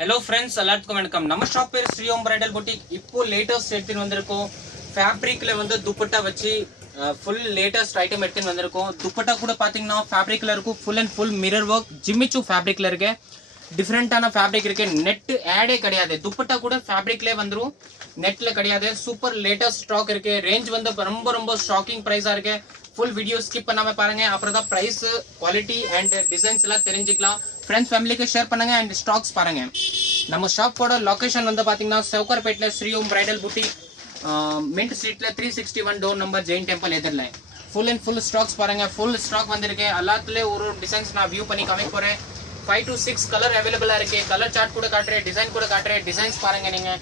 Hello friends, எல்லாத்துக்கும் வணக்கம். நம்ம ஷாப் பேர் ஸ்ரீ ஓம் பிரைடல் பொட்டிக். இப்போ லேட்டஸ்ட் எடுத்துன்னு வந்திருக்கோம். ஃபேப்ரிக்ல வந்து துப்பட்டா வச்சு ஃபுல் லேட்டஸ்ட் ஐட்டம் எடுத்துன்னு வந்திருக்கோம். துப்பட்டா கூட பாத்தீங்கன்னா ஃபேப்ரிக்ல இருக்கும். Full and full mirror work ஜிம்மிச்சு ஃபேப்ரிக்ல இருக்கு. டிஃப்ரெண்டான ஃபேப்ரிக் இருக்கு. நெட் ஆடே கிடையாது. துப்பட்டா கூட ஃபேப்ரிக்ல வந்துரும், நெட்ல கிடையாது. சூப்பர் லேட்டஸ்ட் ஸ்டாக் இருக்கு. ரேஞ்ச் வந்து ரொம்ப ரொம்ப ஷாக்கிங் பிரைஸா இருக்கு. ஃபுல் வீடியோ ஸ்கிப் பண்ணாம பாருங்க. அப்புறம் தான் பிரைஸ், குவாலிட்டி அண்ட் டிசைன்ஸ் எல்லாம் தெரிஞ்சுக்கலாம். ஃப்ரெண்ட்ஸ் ஃபேமிலிக்கு ஷேர் பண்ணுங்க அண்ட் ஸ்டாக்ஸ் பாருங்க. நம்ம ஷாப்போட லொகேஷன் வந்து பாத்தீங்கன்னா சவுகார்பேட்ல Sri Om bridal boutique, mint ஸ்ட்ரீட்ல 361 டோர் நம்பர், ஜெயின் டெம்பிள் எதிரில். ஃபுல் அண்ட் ஃபுல் ஸ்டாக்ஸ் பாருங்க. ஃபுல் ஸ்டாக் வந்திருக்கு. எல்லாத்துலயும் ஒரு டிசைன்ஸ் நான் வியூ பண்ணி காமிக்க போறேன். 5 to 6 கலர் அவைலபிளா இருக்கு. கலர் சார்ட் கூட காட்டுறேன், டிசைன் கூட காட்டுறேன். டிசைன்ஸ் பாருங்க. நீங்க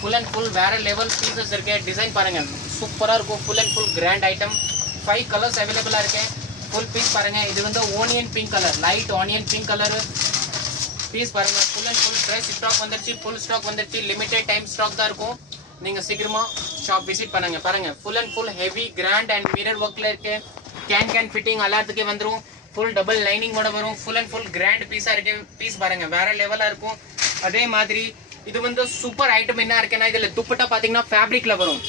ஃபுல் அண்ட் ஃபுல் வேற லெவல் பீசஸ் இருக்கு. டிசைன் பாருங்க, சூப்பரா இருக்கும். Full and full grand item. 5 colours அவைலபிளா இருக்கு. ஃபுல் பீஸ் பாருங்க. இது வந்து onion pink colour, light onion pink colour piece பாருங்க. Full and full fresh stock வந்துருச்சு. ஃபுல் ஸ்டாக் வந்துருச்சு. லிமிடெட் டைம் ஸ்டாக் தான் இருக்கும். நீங்க சீக்கிரமா ஷாப் விசிட் பண்ணுங்க. பாருங்க, full and full heavy grand and mirror ஒர்க்ல இருக்கு. கேன் ஃபிட்டிங் எல்லாத்துக்கே வந்துரும். ஃபுல் டபுள் லைனிங்கோட வரும். ஃபுல் அண்ட் ஃபுல் கிராண்ட் பீஸா இருக்கு. பீஸ் பாருங்க, வேற லெவலா இருக்கும். அதே மாதிரி இது வந்து சூப்பர் ஐட்டம் என்ன இருக்குன்னா, இதுல துப்பட்டா பாத்தீங்கன்னா ஃபேப்ரிக்ல வரும்.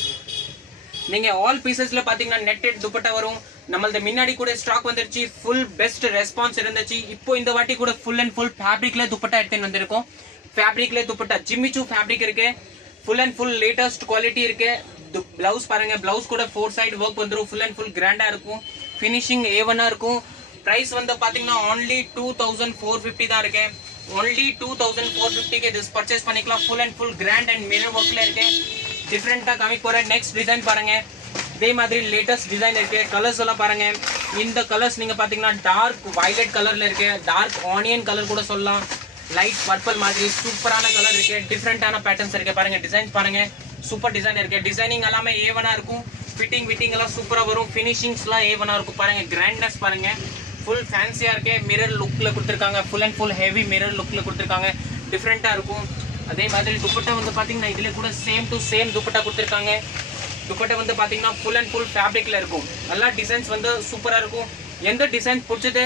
நீங்க ஆல் பீசஸ்ல பாத்தீங்கன்னா நெட்டட் துப்பட்டா வரும். நம்மளது முன்னாடி கூட ஸ்டாக் வந்துருச்சு. ஃபுல் பெஸ்ட் ரெஸ்பான்ஸ் இருந்துச்சு. இப்போ இந்த வாட்டி கூட ஃபுல் அண்ட் ஃபுல் ஃபேப்ரிக்ல துப்பட்டா எடுத்துன்னு வந்திருக்கோம். ஃபேப்ரிக்ல துப்பட்டா ஜிம்மிச்சு ஃபேப்ரிக் இருக்கு. Full and full latest quality இருக்கு. பிளவுஸ் பாருங்க, பிளவுஸ் கூட 4 சைடு ஒர்க் வந்துரும். ஃபுல் அண்ட் ஃபுல் கிராண்டா இருக்கும். ஃபினிஷிங் ஏவனா இருக்கும். பிரைஸ் வந்து பாத்தீங்கன்னா only 2450 தான் இருக்கு. only 2450 க்கு this பர்ச்சேஸ் பண்ணிக்கலாம். Full and full grand and mirror ஒர்க்ல இருக்கு. டிஃபரெண்டா காமிக்க போறேன். நெக்ஸ்ட் டிசைன் பாருங்க. இதே மாதிரி லேட்டஸ்ட் டிசைன் இருக்கு. கலர்ஸ் எல்லாம் பாருங்க. இந்த கலர்ஸ் நீங்க பாத்தீங்கன்னா டார்க் வயலட் கலர்ல இருக்கு. டார்க் ஆனியன் கலர் கூட சொல்லலாம். லைட் பர்பிள் மாதிரி சூப்பரான கலர் இருக்கு. டிஃபரெண்டான பேட்டர்ன்ஸ் இருக்கு. பாருங்க, டிசைன் பாருங்க. சூப்பர் டிசைன் இருக்கு. டிசைனிங் எல்லாமே ஏவனா இருக்கும். ஃபிட்டிங் எல்லாம் சூப்பரா வரும். ஃபினிஷிங்ஸ் எல்லாம் ஏவனா இருக்கும். பாருங்க, கிராண்ட்னஸ் பாருங்க. ஃபுல் ஃபேன்சியா இருக்கு. மிரர் லுக்ல கொடுத்துருக்காங்க. Full and full heavy mirror லுக்ல கொடுத்துருக்காங்க. டிஃப்ரெண்டா இருக்கும். அதே மாதிரி துப்பட்டா வந்து பாத்தீங்கன்னா இதுல கூட சேம் டு சேம் துப்பட்டா கொடுத்துருக்காங்க. துப்பட்டா வந்து பாத்தீங்கன்னா ஃபுல் அண்ட் ஃபுல் ஃபேப்ரிக்ல இருக்கும். எல்லா டிசைன்ஸ் வந்து சூப்பரா இருக்கும். எந்த டிசைன் பிடிச்சது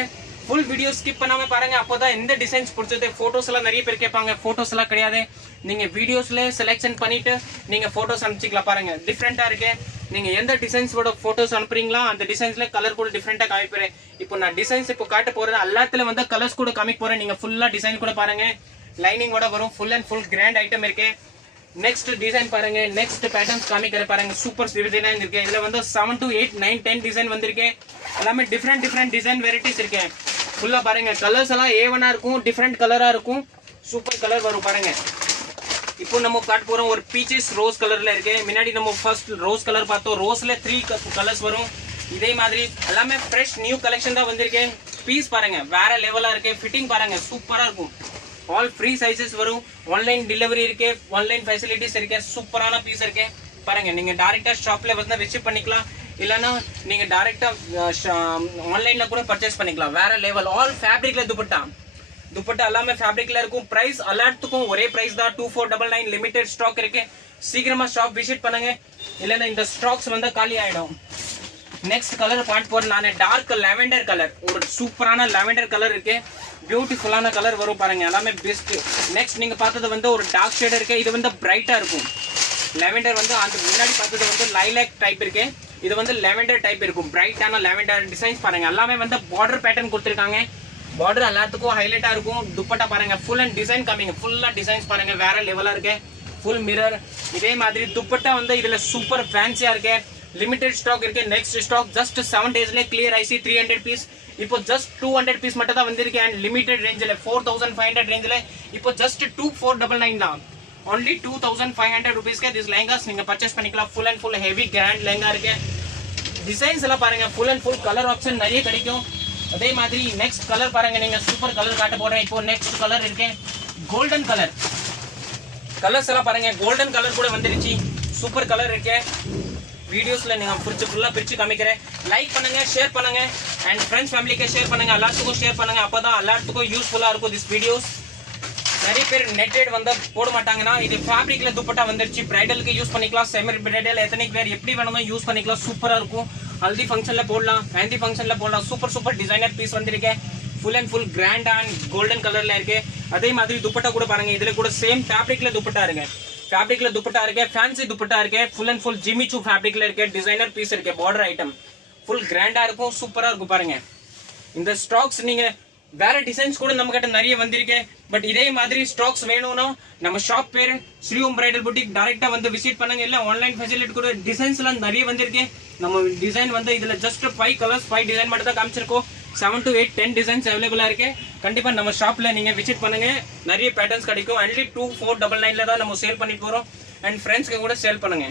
ஃபுல் வீடியோ ஸ்கிப் பண்ணாம பாருங்க. அப்போதான் எந்த டிசைன்ஸ் பிடிச்சது. போட்டோஸ் எல்லாம் நிறைய பேர் கேட்பாங்க. போட்டோஸ் எல்லாம் கிடையாது. நீங்க வீடியோஸ்ல செலக்ஷன் பண்ணிட்டு நீங்க போட்டோஸ் அனுப்பிச்சிக்கலாம். பாருங்க, டிஃப்ரெண்டா இருக்கு. நீங்க எந்த டிசைன்ஸோட போட்டோஸ் அனுப்புறீங்களா அந்த டிசைன்ஸ்ல கலர் கூட டிஃப்ரெண்டா காமிப்பேன். இப்போ நான் டிசைன்ஸ் இப்போ காட்ட போறது எல்லாத்துல வந்து கலர்ஸ் கூட காமிக்க போறேன். நீங்க ஃபுல்லா டிசைன் கூட பாருங்க. லைனிங்கோட வரும். Full and full grand item இருக்கு. நெக்ஸ்ட் டிசைன் பாருங்க. நெக்ஸ்ட் பேட்டர்ன்ஸ் காமிக்கிற பாருங்க. சூப்பர் டிசைன் இருக்கு. இதுல வந்து 7 to 8 9 10 டிசைன் வந்திருக்கு. எல்லாமே டிஃப்ரெண்ட் டிசைன் வெரைட்டிஸ் இருக்கு. ஃபுல்லா பாருங்க. கலர்ஸ் எல்லாம் ஏவனா இருக்கும். டிஃப்ரெண்ட் கலரா இருக்கும். சூப்பர் கலர் வரும். பாருங்க, இப்போ நம்ம காட்ட போறோம் ஒரு பீச்சஸ் ரோஸ் கலர்ல இருக்கு. முன்னாடி நம்ம ஃபர்ஸ்ட் ரோஸ் கலர் பார்த்தோம். ரோஸ்ல 3 கலர்ஸ் வரும். இதே மாதிரி எல்லாமே ஃப்ரெஷ் நியூ கலெக்ஷன் தான் வந்திருக்கு. பீஸ் பாருங்க, வேற லெவலா இருக்கு. ஃபிட்டிங் பாருங்க, சூப்பரா இருக்கும். ஆல் ஃப்ரீ சைஸஸ் வரும். ஆன்லைன் டெலிவரி இருக்கு. ஆன்லைன் ஃபெசிலிட்டிஸ் இருக்கு. சூப்பரான பீஸ் இருக்கு. பாருங்க, நீங்க டைரக்டா ஷாப்ல வந்து விசிட் பண்ணிக்கலாம். இல்லனா நீங்க டைரக்டா ஆன்லைன்ல கூட பர்ச்சேஸ் பண்ணிக்கலாம். வேற லெவல். ஆல் ஃபேப்ரிக்ல துப்பட்டா எல்லாமே ஃபேப்ரிக்ல இருக்கும். பிரைஸ் எல்லாத்துக்கும் ஒரே பிரைஸ் தான், 2499. லிமிடெட் ஸ்டாக் இருக்கு. சீக்கிரமா ஷாப் விசிட் பண்ணுங்க, இல்லனா இந்த ஸ்டாக்ஸ் வந்து காலி ஆயிடும். நெக்ஸ்ட் கலர் பாயிண்ட் போற நானே டார்க் லாவெண்டர் கலர். ஒரு சூப்பரான லாவெண்டர் கலர் இருக்கு. பியூட்டிஃபுல்லான கலர் வரும். பாருங்க, எல்லாமே பெஸ்ட். நெக்ஸ்ட் நீங்க பார்த்தது வந்து ஒரு டார்க் ஷேட் இருக்கு. இது வந்து பிரைட்டா இருக்கும். லாவெண்டர் வந்து அந்த முன்னாடி பார்த்தது வந்து லைலாக் டைப் இருக்கு. இது வந்து லாவெண்டர் டைப் இருக்கும். பிரைட்டான லாவெண்டர் டிசைன்ஸ் பாருங்க. எல்லாமே வந்து பார்டர் பேட்டர்ன் கொடுத்துருக்காங்க. பார்டர் எல்லாத்துக்கும் ஹைலைட்டா இருக்கும். துப்பட்டா பாருங்க, ஃபுல் அண்ட் டிசைன் காமிங்க. ஃபுல்லா டிசைன்ஸ் பாருங்க, வேற லெவலா இருக்கு. Full mirror. இதே மாதிரி துப்பட்டா வந்து இதுல சூப்பர் ஃபேன்சியா இருக்கு. லிமிடெட் ஸ்டாக் இருக்கு. நெக்ஸ்ட் ஸ்டாக் ஜஸ்ட் 7 டேஸ்ல கிளியர் ஐசி 300 பீஸ். இப்போ ஜஸ்ட் 200 பீஸ் மட்டும் தான் வந்திருக்கு. அண்ட் லிமிடெட் ரேஞ்சில் 4500 ரேஞ்சில் இப்போ ஜஸ்ட் 2499 தான். only 2500 rupeesக்கு திஸ் லெஹங்காஸ் நீங்க பர்ச்சேஸ் பண்ணிக்கலாம். Full and full heavy grand lehenga இருக்கு. டிசைன்ஸ் எல்லாம் பாருங்க. Full and full colour option நிறைய கிடைக்கும். அதே மாதிரி நெக்ஸ்ட் கலர் பாருங்க. நீங்க சூப்பர் கலர் காட்ட போறேன். இப்போ நெக்ஸ்ட் கலர் இருக்கு கோல்டன் கலர். கலர்ஸ் எல்லாம் பாருங்க. கோல்டன் கலர் கூட வந்துருச்சு. சூப்பர் கலர் இருக்கு. வீடியோஸ்ல நீங்க ஃபுல்லா பிரிச்சு காமிக்கிறேன். லைக் பண்ணுங்க, ஷேர் பண்ணுங்க அண்ட் ஃப்ரெண்ட்ஸ் ஃபேமிலிக்கு ஷேர் பண்ணுங்க. எல்லாத்துக்கும் ஷேர் பண்ணுங்க. அப்பதான் எல்லாத்துக்கும் யூஸ்ஃபுல்லா இருக்கும் திஸ் வீடியோஸ். நிறைய பேர் நெட்டட் வந்து போட மாட்டாங்கன்னா இது ஃபேப்ரிக்ல துப்பட்டா வந்துருச்சு. பிரைடலுக்கு யூஸ் பண்ணிக்கலாம். செமி பிரைடல் எத்தனிக் வேர் எப்படி வேணுமோ யூஸ் பண்ணிக்கலாம். சூப்பரா இருக்கும். ஹல்தி ஃபங்க்ஷன்ல போடலாம், மெஹந்தி ஃபங்க்ஷன்ல போடலாம். சூப்பர் டிசைனர் பீஸ் வந்திருக்கேன். Full and full grand and golden கலர்ல இருக்கு. அதே மாதிரி துப்பட்டா கூட பாருங்க, இதுல கூட சேம் ஃபேப்ரிக்ல துப்பட்டா இருக்கு. ஃபேப்ரிக்ல துப்பட்டா இருக்கு, ஃபேன்சி துப்பட்டா இருக்கு, ஃபுல் அண்ட் ஃபுல் ஜிம்மி சூ ஃபேப்ரிக்ல இருக்கு, டிசைனர் பீஸ் இருக்கு, பார்டர் ஐட்டம் ஃபுல் கிராண்டா இருக்கும், சூப்பரா இருக்கும் பாருங்க. இந்த ஸ்டாக்ஸ் நீங்க வேற டிசைன்ஸ் கூட நம்ம கிட்ட நிறைய வந்திருக்கு. பட் இதே மாதிரி ஸ்டாக்ஸ் வேணும்னா நம்ம ஷாப் பேரு ஸ்ரீ ஓம் பிரைடல் புட்டிக், டைரக்டா வந்து விசிட் பண்ணுங்க. இல்ல ஆன்லைன் ஃபெசிலிட்டி கூட டிசைன்ஸ் எல்லாம் நிறைய வந்திருக்கு. நம்ம டிசைன் வந்து இதுல ஜஸ்ட் 5 கலர்ஸ் 5 டிசைன் மட்டும் தான் காமிச்சிருக்கோம். 7 to 8 10 டிசைன்ஸ் அவைலபிளா இருக்கு. கண்டிப்பா நம்ம ஷாப்ல நீங்க விசிட் பண்ணுங்க, நிறைய பேட்டர்ன்ஸ் கிடைக்கும். only 2499 தான் நம்ம சேல் பண்ணிட்டு போறோம். அண்ட் ஃப்ரெண்ட்ஸ்க்கு கூட சேல் பண்ணுங்க.